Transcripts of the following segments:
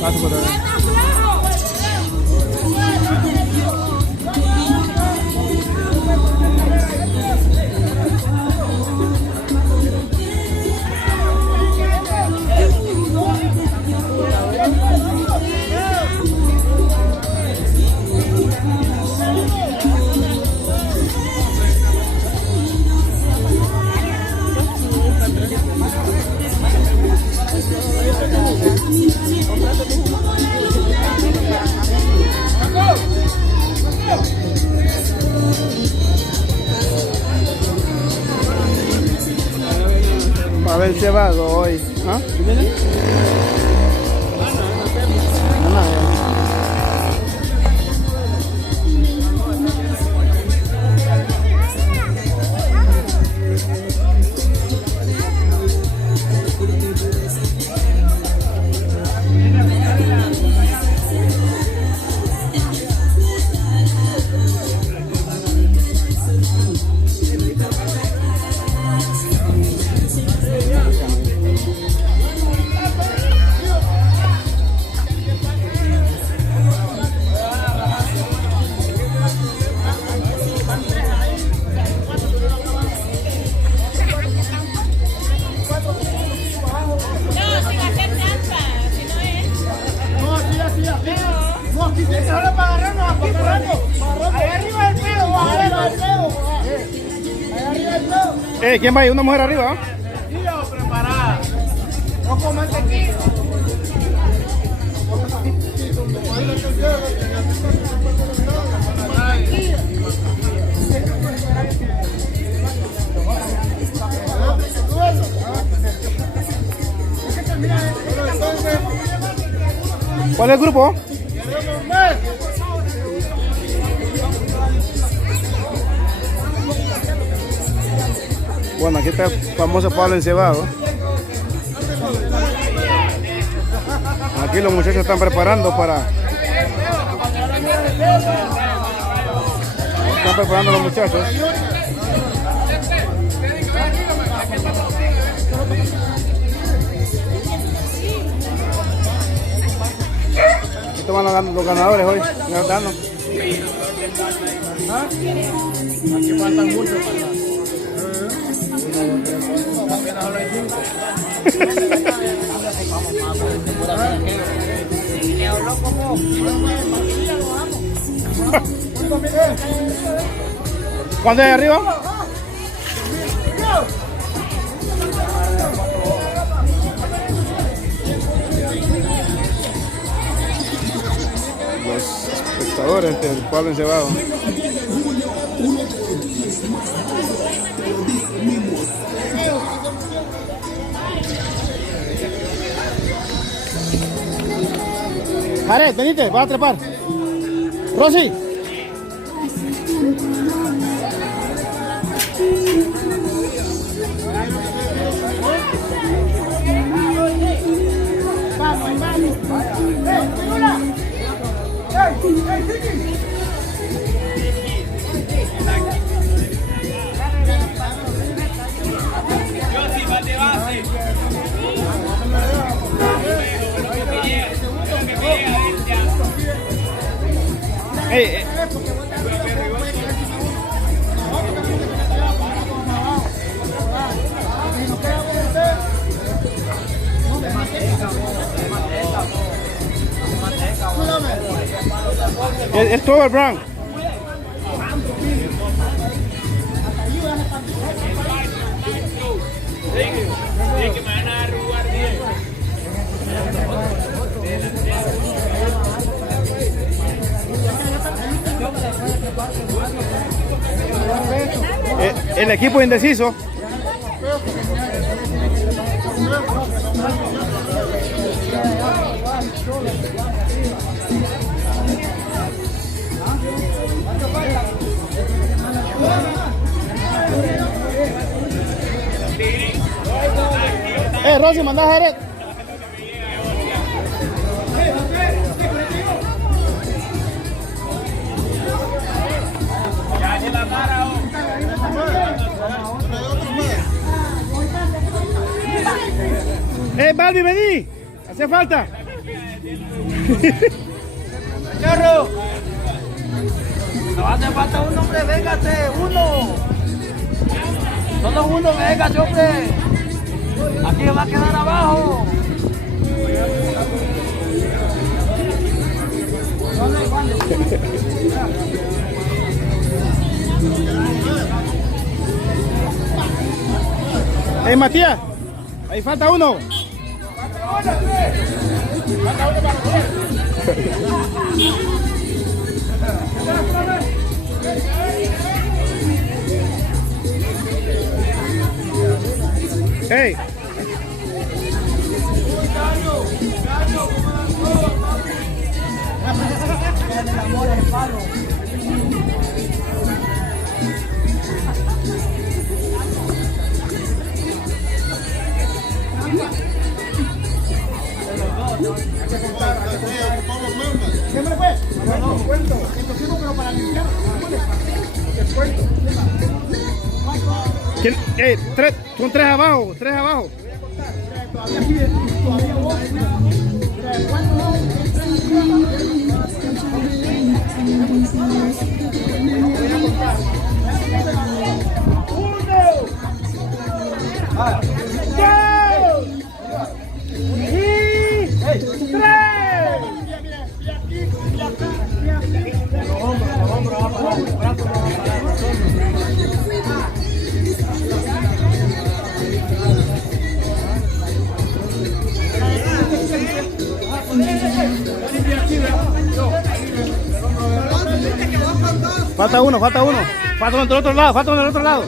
Paso por ahí. Va a haber cebado hoy. ¿Ah? ¿Quién va ahí? ¿Una mujer arriba? Sí, preparada. No con mantequilla. ¿Cuál es el grupo? Bueno, aquí está el famoso Pablo Encebado. Aquí los muchachos están preparando para... Están preparando los muchachos. Estos van los ganadores hoy. Aquí faltan muchos. ¿Cuándo hay arriba? Los espectadores del Pablo Encebado. Jared, venite, vas a trepar. Rosy. Vamos, vamos. Hey, es todo el brown. Que me van a arrugar bien. El equipo indeciso. Rosy, mandá a Jerez. Balbi, vení. Hace falta. Chorro. No hace falta un hombre, véngase, uno. Solo uno, véngase, hombre. Aquí va a quedar abajo. Matías, ahí falta uno. Hey. Siempre fue. No, cuento. Pero para limpiar. Son tres abajo, tres abajo. Falta uno, falta uno. Falta uno del otro lado, falta uno del otro lado.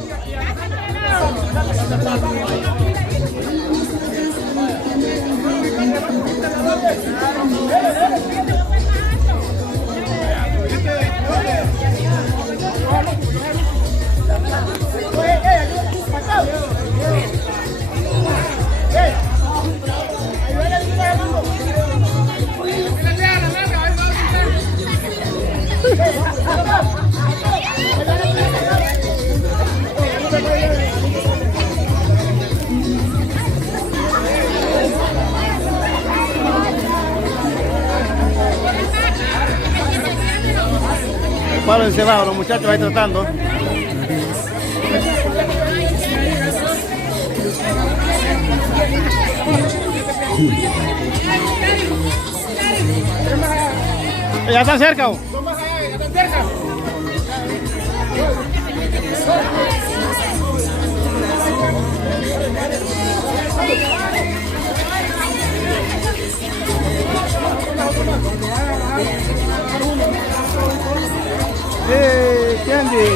El palo encebado, los muchachos ahí tratando. Ya están cerca. Ya están cerca. Candy.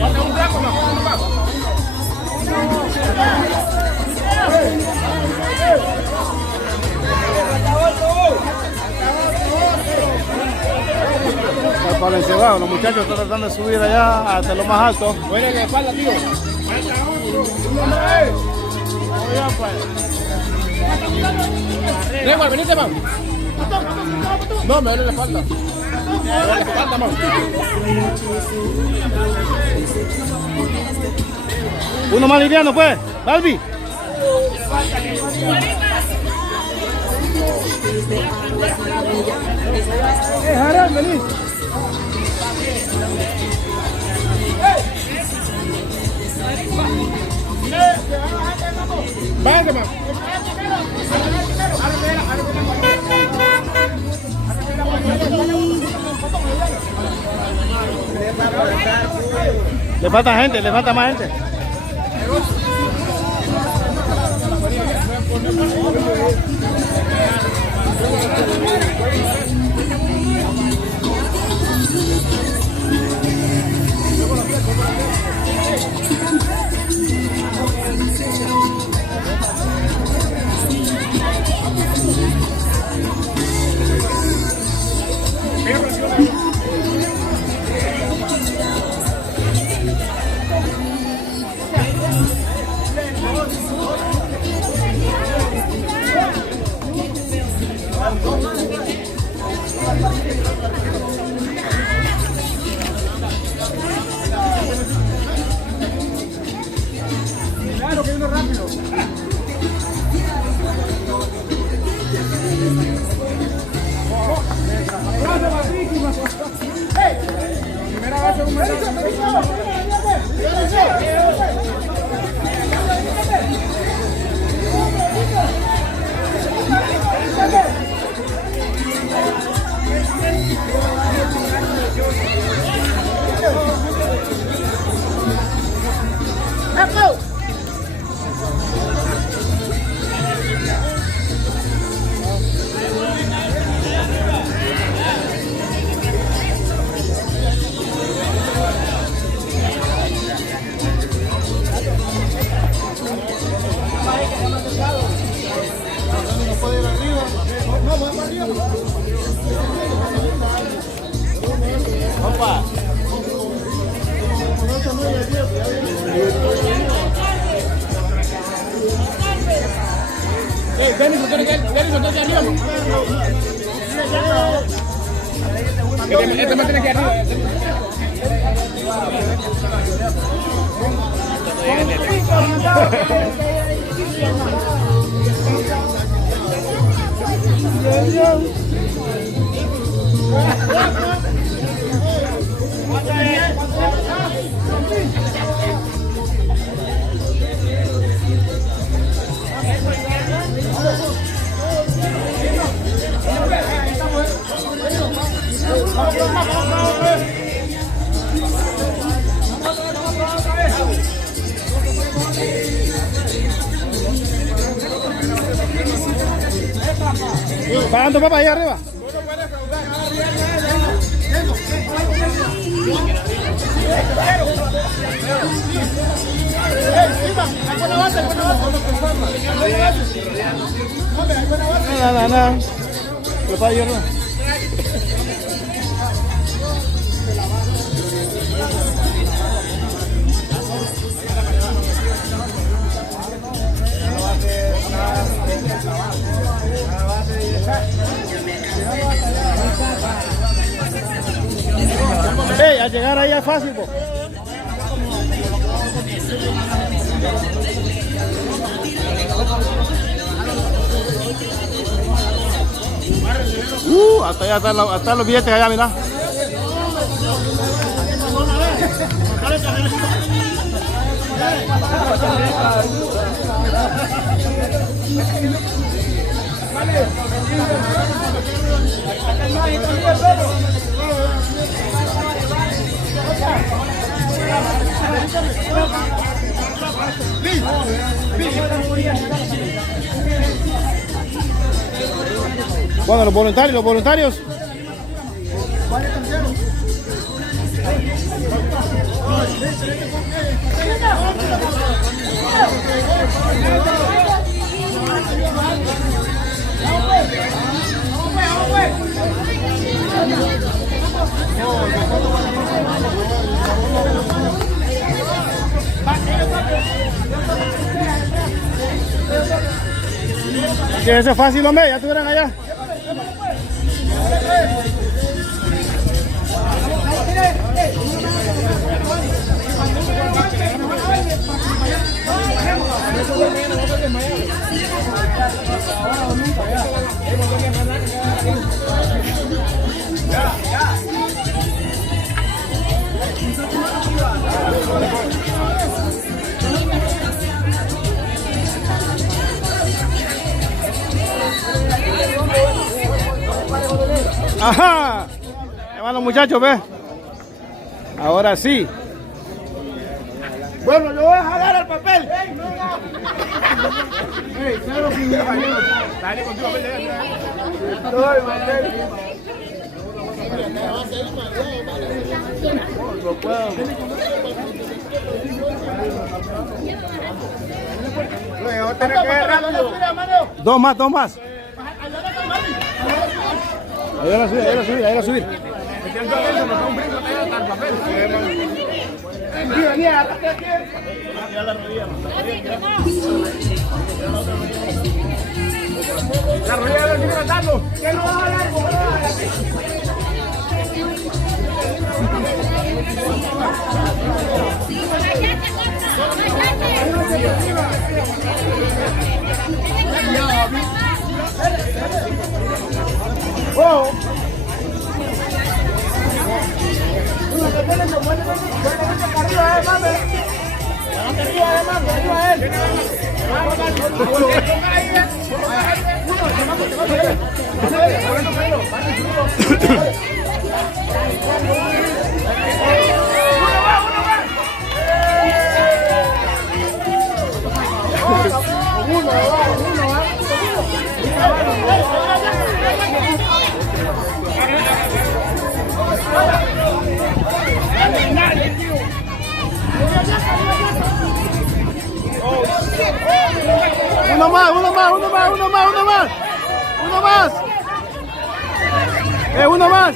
Falta un flaco más. El palo encebado, los muchachos están tratando de subir allá hasta lo más alto. Bueno, en la espalda, tío. Lengua, venite, man. No, me duele la espalda. Me duele la espalda, man. Uno más liviano, pues. Balbi. Haran, vení. Váyase, man. Le falta gente, le falta más gente. Opa. Denis, usted aquí arriba. Este más tiene que arriba. Parando, papá, ahí arriba. Nada. Lo para arriba. Hey, al llegar ahí es fácil, po. Hasta allá están los billetes allá, mira. Bueno, los voluntarios. Que eso es fácil, hombre, ya estuvieran allá. Ajá, ahí van los muchachos, ve. Ahora sí. Bueno, le voy a jalar al papel. Dos más. Ahí va a subir. La rodilla del equipo tratando. Que no va a largo. Oh. Uno más. Uno más.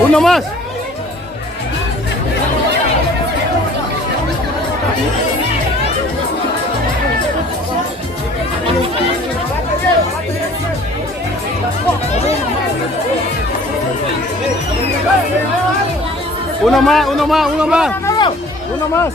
Uno más. Uno más, uno más, uno más. Uno más.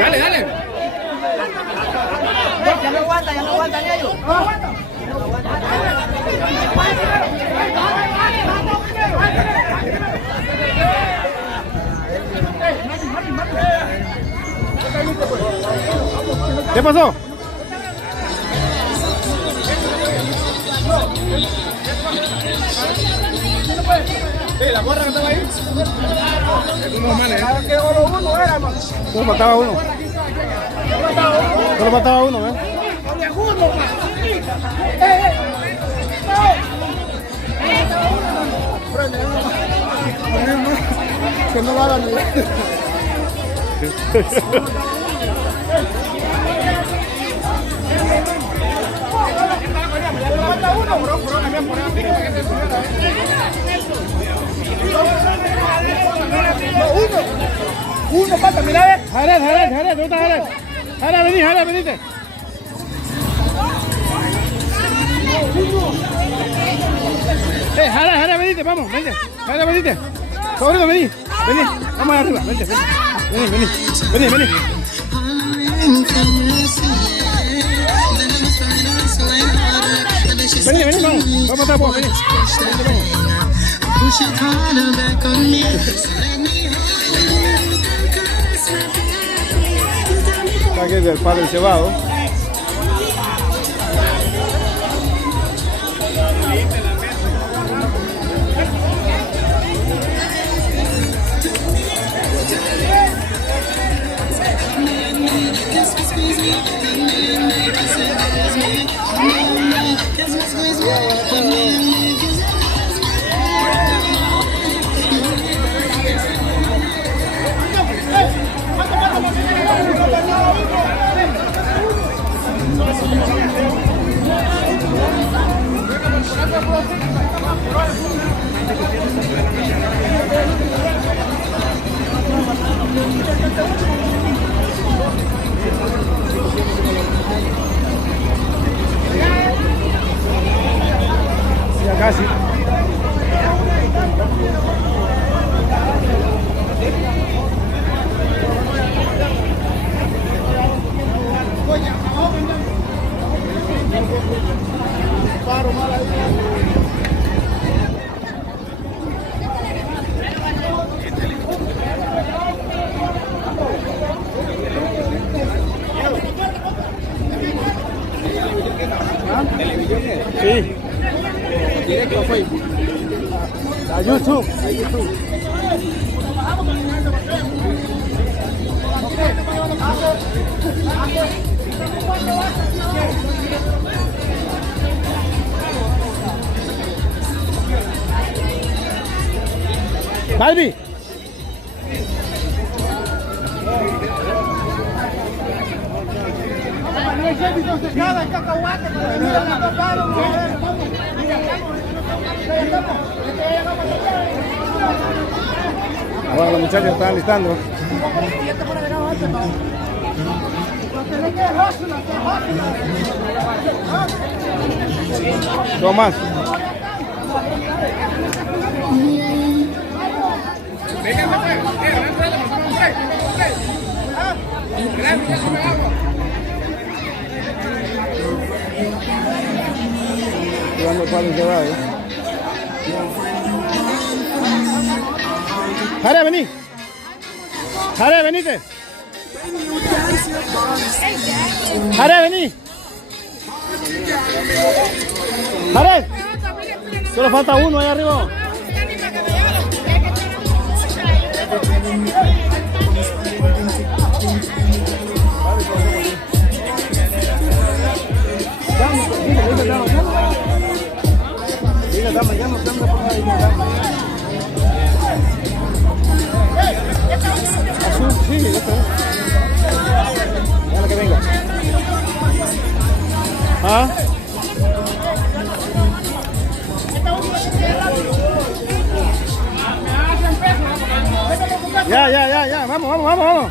Dale, dale. Ya no aguantan ellos. ¿Qué pasó? La gorra que estaba ahí. Solo faltaba uno. Solo faltaba uno, ¿eh? Que no lo hagan. Uno falta, mira, Jared, ¿dónde está Jared? Jared, venite. Jared, venite, vamos, vente. Jared, venite. Sobrino, vení. Vamos arriba, vente. Vení. Vení, vamos. Vamos a estar vos, vení. Aquí es del padre cebado. Ya casi. Sí. Directo fue. A YouTube. Balbi. Ahora los muchachos están listando. Dos más. Jugando para el cebado. Jara, vení. Jare, venite. Jare, vení. Jare. Solo falta uno ahí arriba. Azul, sí, esta es. Ya la que venga. ¿Ah? Ya, vamos.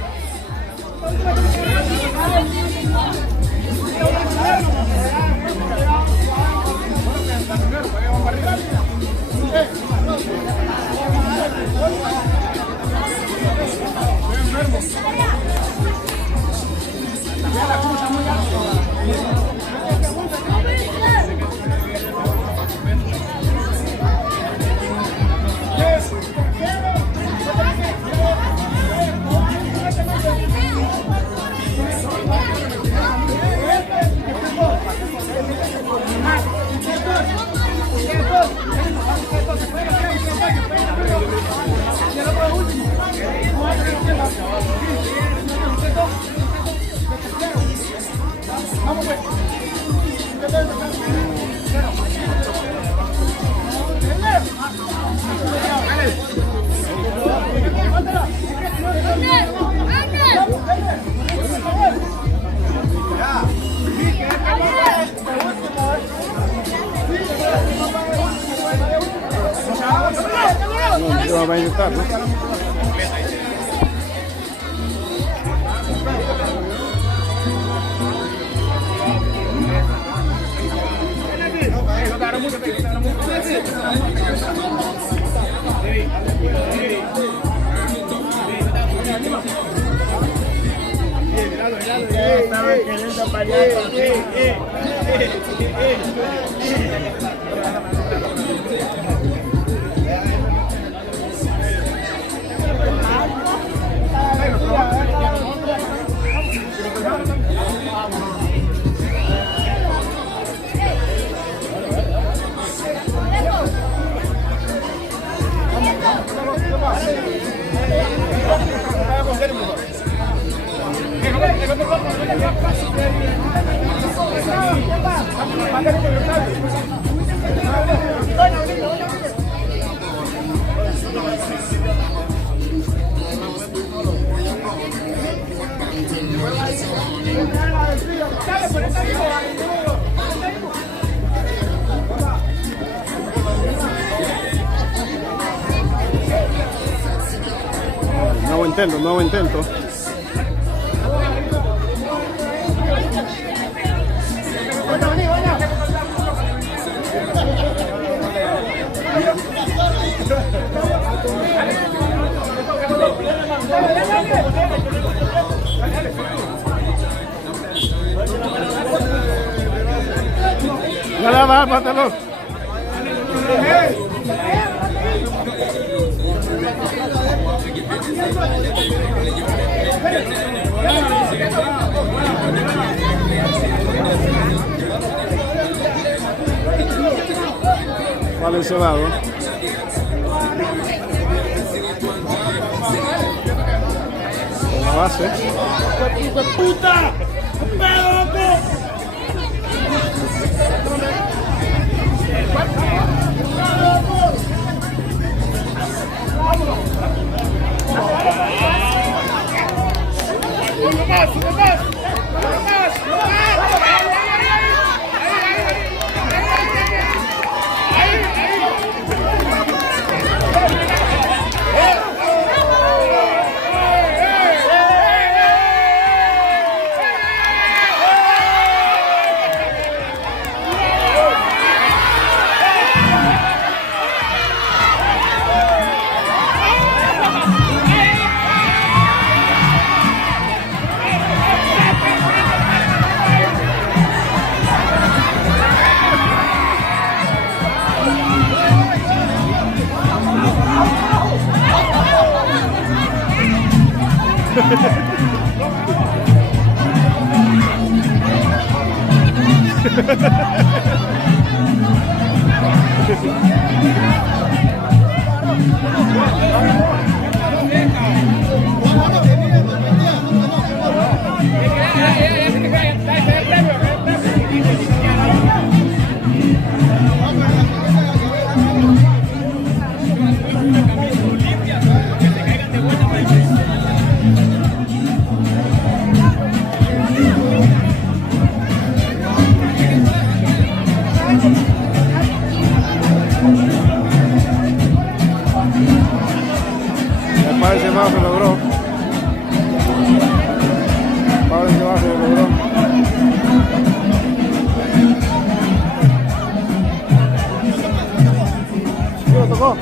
Vamos a intentar, ¿no? Nuevo intento. Ya la va, mátalo. Vale, cebado. La base. ¡Puta! El padre se va, se logró. El padre se va, se logró. ¿Sí lo tocó?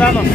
Vamos,